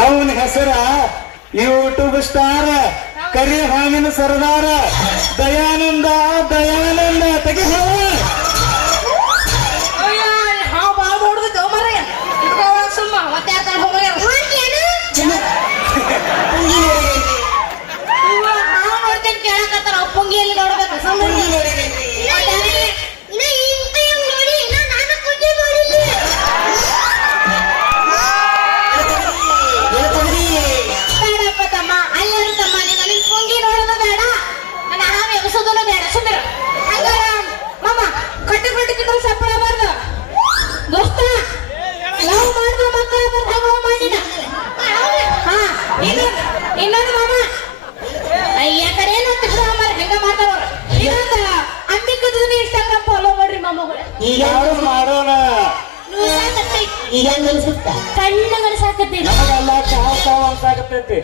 ಅವನ ಹೆಸರ YouTube star ಕರಿ ಹಾವಿನ ಸರದಾರ ದಯಾನಂದ ದಯಾನಂದ ತೆಗಿ ಹಾವ ಪುಂಗಿಯಲ್ಲಿ ನೋಡ್ಬೇಕು ಇನ್ನೊಂದು ಮಾಮ ಯಾಕಡೆ ಏನು ಹೆಂಗ ಮಾಡ್ತಾವ ಇನ್ನೊಂದು ಅಂಬಿಕದ ಇನ್ಸ್ಟಾಗ್ರಾಮ್ ಫಾಲೋ ಮಾಡ್ರಿ ಮಾಮಗಳು ಈಗ ಮಾಡೋಣ ಈಗ ಕಣ್ಣುಗಳಿಸಾಕತ್ತಿ ನಮಗೆಲ್ಲ ಕಾವ್ ಅನ್ಸಾಕತ್ತೈತಿ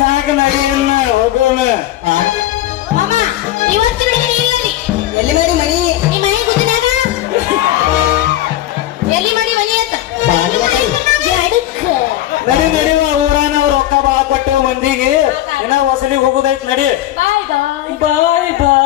ಸಾಕು ನಡಿಯನ್ನ ಹೋಗೋಣ ಮಾಮ ಇವತ್ತು ಎಲ್ಲಿ ಮಾಡಿ ಮನಿ ಈ ಮನೆ ಕೂತಿನಾಗ ಎಲ್ಲಿ ಮಾಡಿ ಮನಿ ಅಂತ ನಡಿ ನಡಿವ ಊರಾನವ್ರು ರೊಕ್ಕ ಬಾಳ ಕೊಟ್ಟೆವು ಮಂದಿಗೆ ಇನ್ನ ವಸೂಲಿಗೆ ಹೋಗುದೈತ್ ನಡಿ ಬಾಯ್ ಬಾಯ್ ಬಾಯ್ ಬಾಯ್